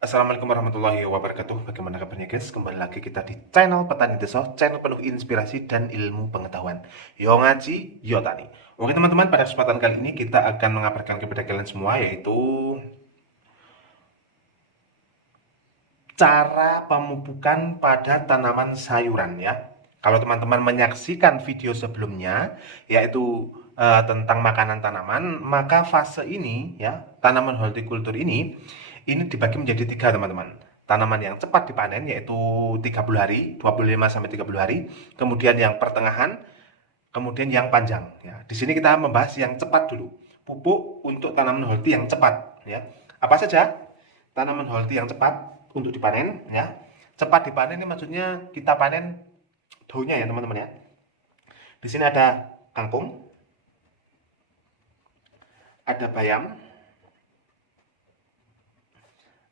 Assalamualaikum warahmatullahi wabarakatuh. Bagaimana kabarnya guys? Kembali lagi kita di channel Petani Desa, channel penuh inspirasi dan ilmu pengetahuan. Yo ngaji, yo tani. Oke teman-teman, pada kesempatan kali ini kita akan mengabarkan kepada kalian semua yaitu cara pemupukan pada tanaman sayuran ya. Kalau teman-teman menyaksikan video sebelumnya yaitu tentang makanan tanaman, maka fase ini ya, tanaman hortikultur ini dibagi menjadi tiga teman-teman. Tanaman yang cepat dipanen yaitu 30 hari, 25 sampai 30 hari, kemudian yang pertengahan, kemudian yang panjang ya. Di sini kita membahas yang cepat dulu. Pupuk untuk tanaman horti yang cepat ya. Apa saja tanaman horti yang cepat untuk dipanen ya? Cepat dipanen ini maksudnya kita panen daunnya ya teman-teman ya. Di sini ada kangkung, ada bayam,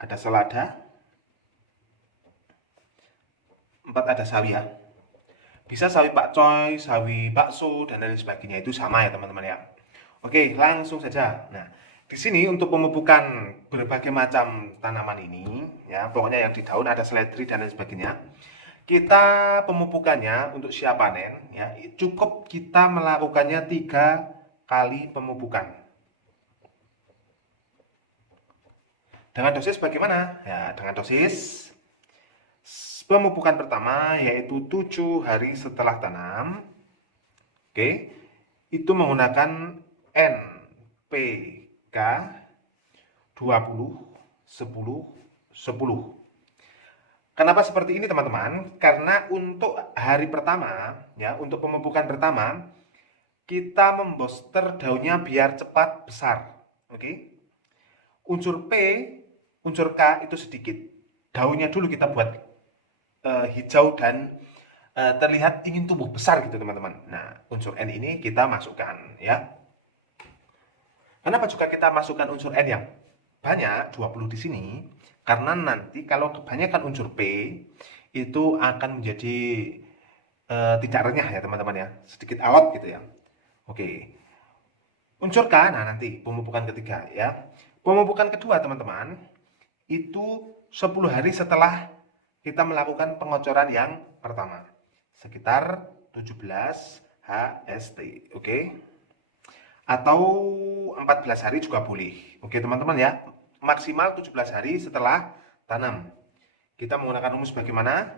ada selada, 4 ada sawi ya. Bisa sawi pakcoy, sawi bakso, dan lain sebagainya, itu sama ya teman-teman ya. Oke, langsung saja. Nah, di sini untuk pemupukan berbagai macam tanaman ini, ya, pokoknya yang di daun ada seledri dan lain sebagainya. Kita pemupukannya untuk siap panen, ya, cukup kita melakukannya 3 kali pemupukan. Dengan dosis bagaimana? Ya, dengan dosis pemupukan pertama yaitu 7 hari setelah tanam. Oke, itu menggunakan NPK 20 10 10. Kenapa seperti ini teman-teman? Karena untuk hari pertama ya, untuk pemupukan pertama kita membooster daunnya biar cepat besar. Oke. Unsur P, unsur K itu sedikit. Daunnya dulu kita buat hijau dan terlihat ingin tumbuh besar gitu teman-teman. Nah, unsur N ini kita masukkan ya. Kenapa juga kita masukkan unsur N yang banyak, 20 di sini? Karena nanti kalau kebanyakan unsur P itu akan menjadi tidak renyah ya teman-teman ya, sedikit alot gitu ya. Oke. Unsur K, nah nanti pemupukan ketiga ya. Pemupukan kedua teman-teman, itu 10 hari setelah kita melakukan pengocoran yang pertama. Sekitar 17 HST, oke? Atau 14 hari juga boleh. Oke teman-teman ya, maksimal 17 hari setelah tanam. Kita menggunakan rumus bagaimana?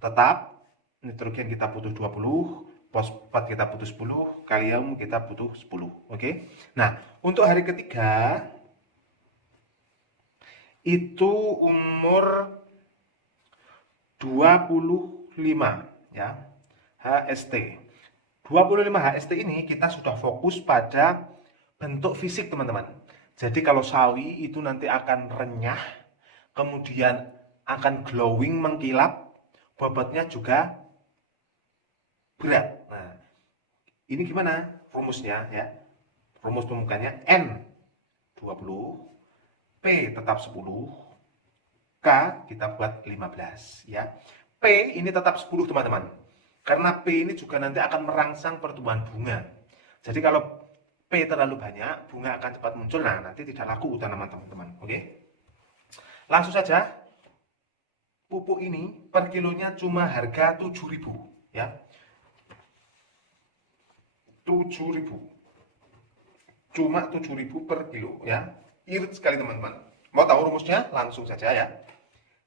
Tetap nitrogen kita butuh 20, fosfat kita butuh 10, kalium kita butuh 10. Oke. Nah, untuk hari ketiga itu umur 25 ya. HST. 25 HST ini kita sudah fokus pada bentuk fisik teman-teman. Jadi kalau sawi itu nanti akan renyah, kemudian akan glowing mengkilap, bobotnya juga berat. Nah, ini gimana rumusnya ya? Rumus pemukanya N 20, P tetap 10, K kita buat 15 ya. P ini tetap 10 teman-teman. Karena P ini juga nanti akan merangsang pertumbuhan bunga. Jadi kalau P terlalu banyak, bunga akan cepat muncul. Nah, nanti tidak laku tanaman teman-teman. Oke. Langsung saja, pupuk ini per kilonya cuma harga 7.000 ya. 7.000. Cuma 7.000 per kilo ya. Irit sekali teman-teman. Mau tahu rumusnya? Langsung saja ya.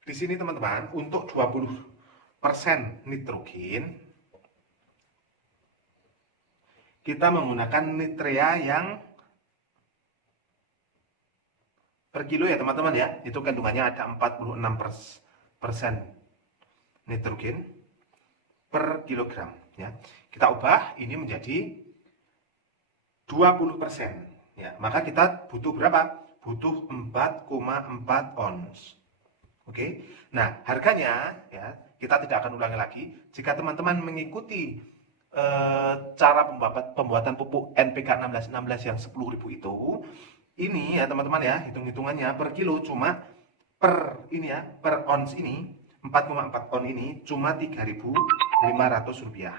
Di sini teman-teman, untuk 20% nitrogen kita menggunakan nitrea yang per kilo ya teman-teman ya. Itu kandungannya ada 46% nitrogen per kilogram ya. Kita ubah ini menjadi 20% ya. Maka kita butuh berapa? Butuh 4,4 ons. Oke. Nah, harganya ya, kita tidak akan ulangi lagi. Jika teman-teman mengikuti cara pembuatan pupuk NPK 1616 yang 10.000 itu, ini ya teman-teman ya, hitung-hitungannya per kilo cuma per ini ya, per ons ini 4,4 on ini cuma 3.500 rupiah.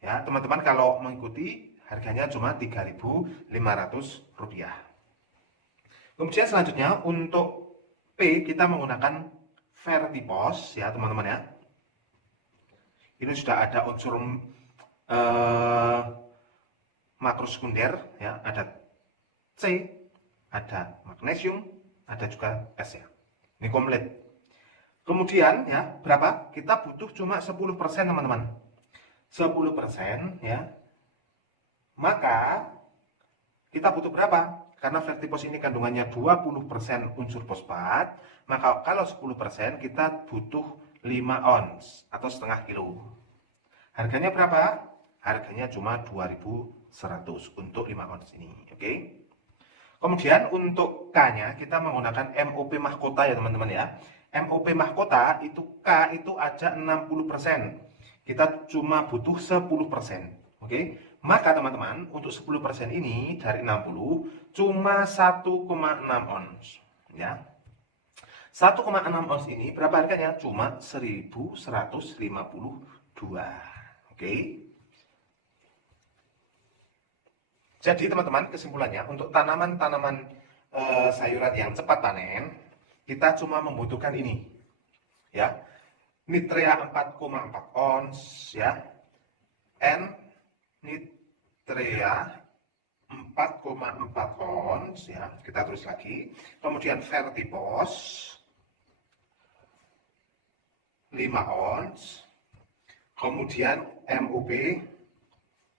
Ya, teman-teman kalau mengikuti harganya cuma 3.500 rupiah. Kemudian selanjutnya untuk P kita menggunakan Vertipos ya teman-teman ya. Ini sudah ada unsur makro sekunder ya, ada C, ada magnesium, ada juga S ya. Ini komplit. Kemudian ya, berapa? Kita butuh cuma 10% teman-teman. 10% ya. Maka kita butuh berapa? Karena Vertipos ini kandungannya 20% unsur fosfat, maka kalau 10% kita butuh 5 ons atau setengah kilo. Harganya berapa? Harganya cuma 2.100 untuk 5 ons ini, oke? Kemudian untuk K-nya kita menggunakan MOP mahkota ya teman-teman ya. MOP mahkota itu K itu ada 60%. Kita cuma butuh 10%, oke? Maka teman-teman untuk 10% ini dari 60 cuma 1,6 ons ya. 1,6 ons ini berapa harganya? Cuma 1.152. Oke. Jadi teman-teman kesimpulannya untuk tanaman-tanaman sayuran yang cepat panen kita cuma membutuhkan ini ya. Nitrea 4,4 ons ya. N Nitrea 4,4 ons ya. Kita tulis lagi. Kemudian Vertipos 5 ons. Kemudian MOP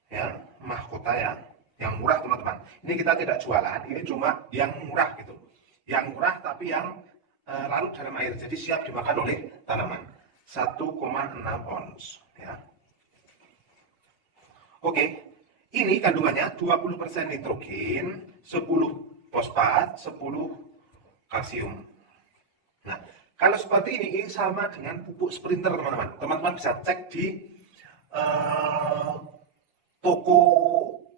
ya, mahkota ya, yang murah teman-teman. Ini kita tidak jualan, ini cuma yang murah gitu. Yang murah tapi yang larut dalam air, jadi siap dimakan oleh tanaman. 1,6 ons ya. Oke, ini kandungannya 20% nitrogen, 10 fosfat, 10 kalsium. Nah, kalau seperti ini sama dengan pupuk Sprinter teman-teman. Teman-teman bisa cek di toko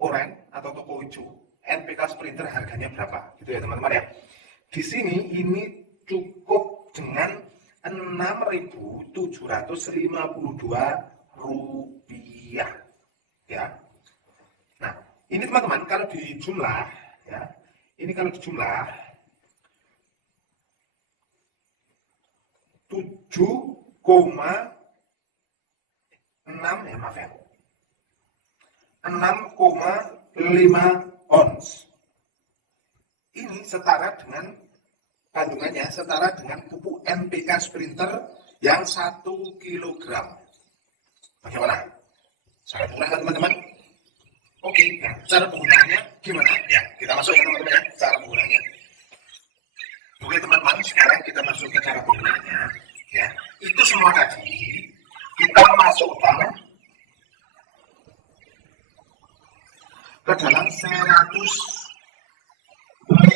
oranye atau toko hijau. NPK Sprinter harganya berapa? Gitu ya teman-teman ya. Di sini ini cukup dengan Rp6.752 ya. Nah, ini teman-teman kalau dijumlah ya. Ini kalau dijumlah 7,6 ya, maaf ya. 6,5 ons. Ini setara dengan kandungannya setara dengan pupuk NPK Sprinter yang 1 kg. Bagaimana? Sangat murah kan teman-teman? Oke, nah, cara penggunaannya gimana? Ya, kita masuk ya teman-teman ya, cara penggunaannya. Oke teman-teman, sekarang kita masuk ke cara penggunaannya. Ya, itu semua tadi kita masukkan ke dalam 100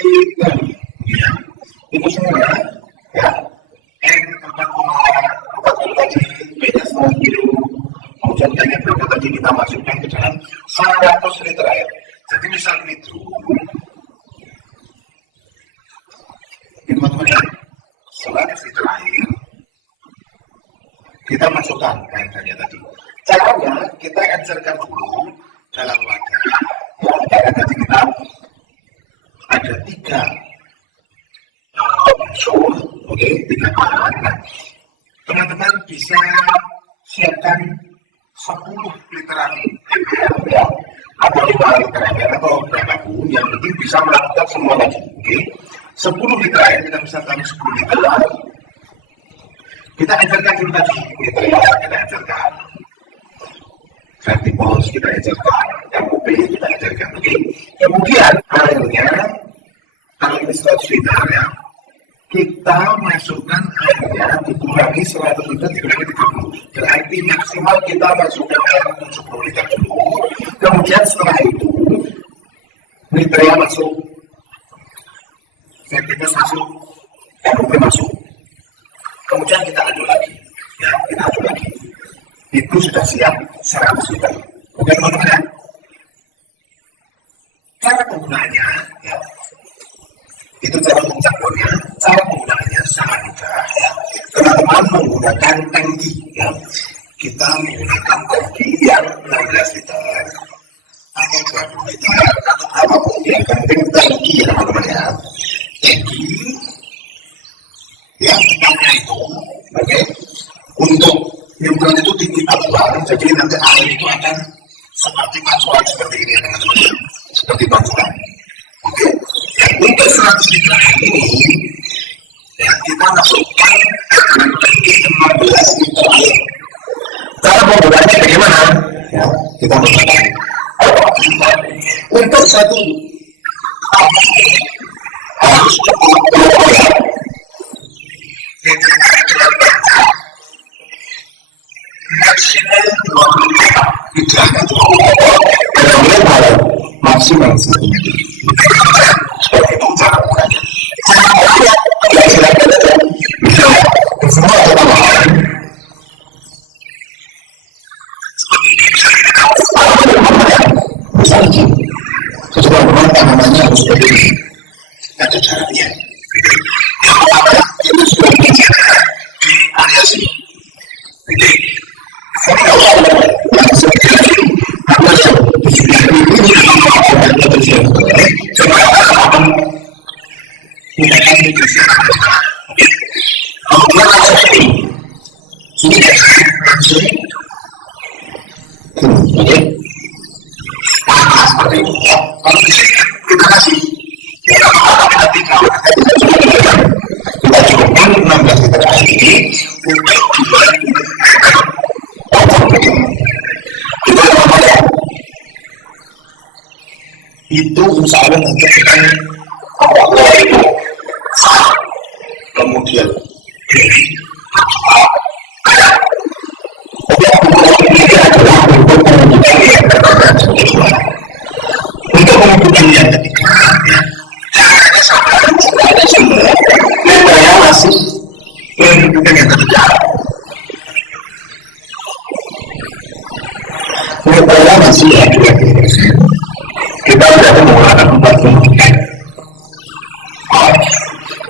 liter. Ya, itu semua ya. N 4,4 tadi, B-nya 1 kilo. Kemudian N-nya berapa tadi kita masukkan ke dalam 100 liter air. Jadi misal itu teman-teman ya, 100 liter air kita masukkan bahan-bahannya tadi. Caranya kita encerkan dulu dalam wadah. Ya, tadi kita ada 3 unsur, oke, 3 bahan. Nah, teman-teman bisa siapkan 10 literan air ya, atau 5 liter air atau berapapun, yang penting bisa melakukan semua tadi, oke. 10 liter air kita misalkan 10 liter air. Kita encerkan dulu tadi, kita encerkan. Vertipos kita encerkan, MOP kita encerkan, oke. Kemudian airnya, kalau ini 100 liter ya, kita masukkan airnya dikurangi 100 liter dikurangi 30. Berarti maksimal kita masukkan air 70 liter dulu. Kemudian setelah itu, nitrea masuk, Vertipos masuk, MOP masuk. Kemudian kita aduk lagi, ya, kita aduk lagi. Itu sudah siap 100 liter. Oke teman-teman ya. Cara penggunaannya, ya, itu cara mencampurnya. Cara penggunaannya sangat mudah ya. Teman-teman menggunakan tangki, ya. Kita menggunakan tangki yang 16 liter atau 20 liter atau apapun, yang penting tangki ya teman-teman ya. ya tempatnya itu, oke. Untuk nyemprot itu kita buang, jadi nanti air itu akan seperti pancuran seperti ini, teman-teman, seperti pancuran. Oke. Ya, untuk 100 liter ini, ya kita masukkan 15 liter air. Cara pembuatannya bagaimana? Ya, kita menggunakan untuk satu harus cukup maksimal 20 meter, tidak hanya 20 meter, maksimal 1 meter. Seperti itu cara pembuatannya. Semua tambahan seperti ini bisa misalnya sesuai dengan tanamannya harus seperti ini, ada caranya. Yang pertama itu sudah bicara di area sini. Jadi saya langsung karena sudah ini coba kita kasih kalau kita langsung ini langsung oke, seperti itu. Kalau di sini kita kasih, ya kita tinggal kita cukupkan 16 liter air ini untuk 2 kita apa itu insya Allah nanti akan apa itu kemudian untuk mengumpulkan yang ketiga, caranya sama, caranya semua, metodenya masih mengumpulkan yang ketiga. Metodenya masih ya 20%. Kita berarti menggunakan 40%.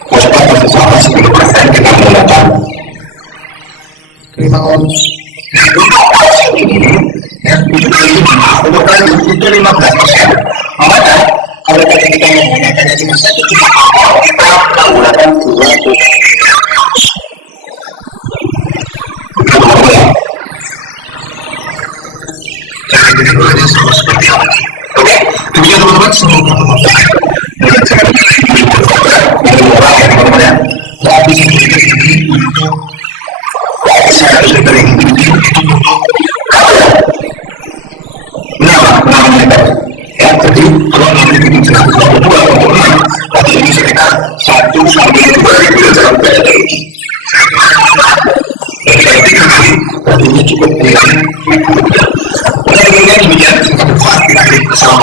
Kualitas masih sama 10%, kita menggunakan 5 ons. Nah, untuk hasil ini, ya, itu kali 5, untuk kali itu 15%. Maka kalau kita menggunakannya cuma 1 cuma kita menggunakan 2 cara kedua sama seperti ini. Oke, demikian teman-teman, semoga bermanfaat. Dan jangan lupa dari orang yang teman-teman ya, tapi sedikit ini untuk saya harus dari itu untuk nama ya, jadi kalau nanti itu 122 untuk 6, berarti ini sekitar 1 sampai 2 ribu dalam PLT ini. Dan saya 3 kali, berarti ini cukup dengan ribu. Demikian singkat berfaat. Assalamualaikum.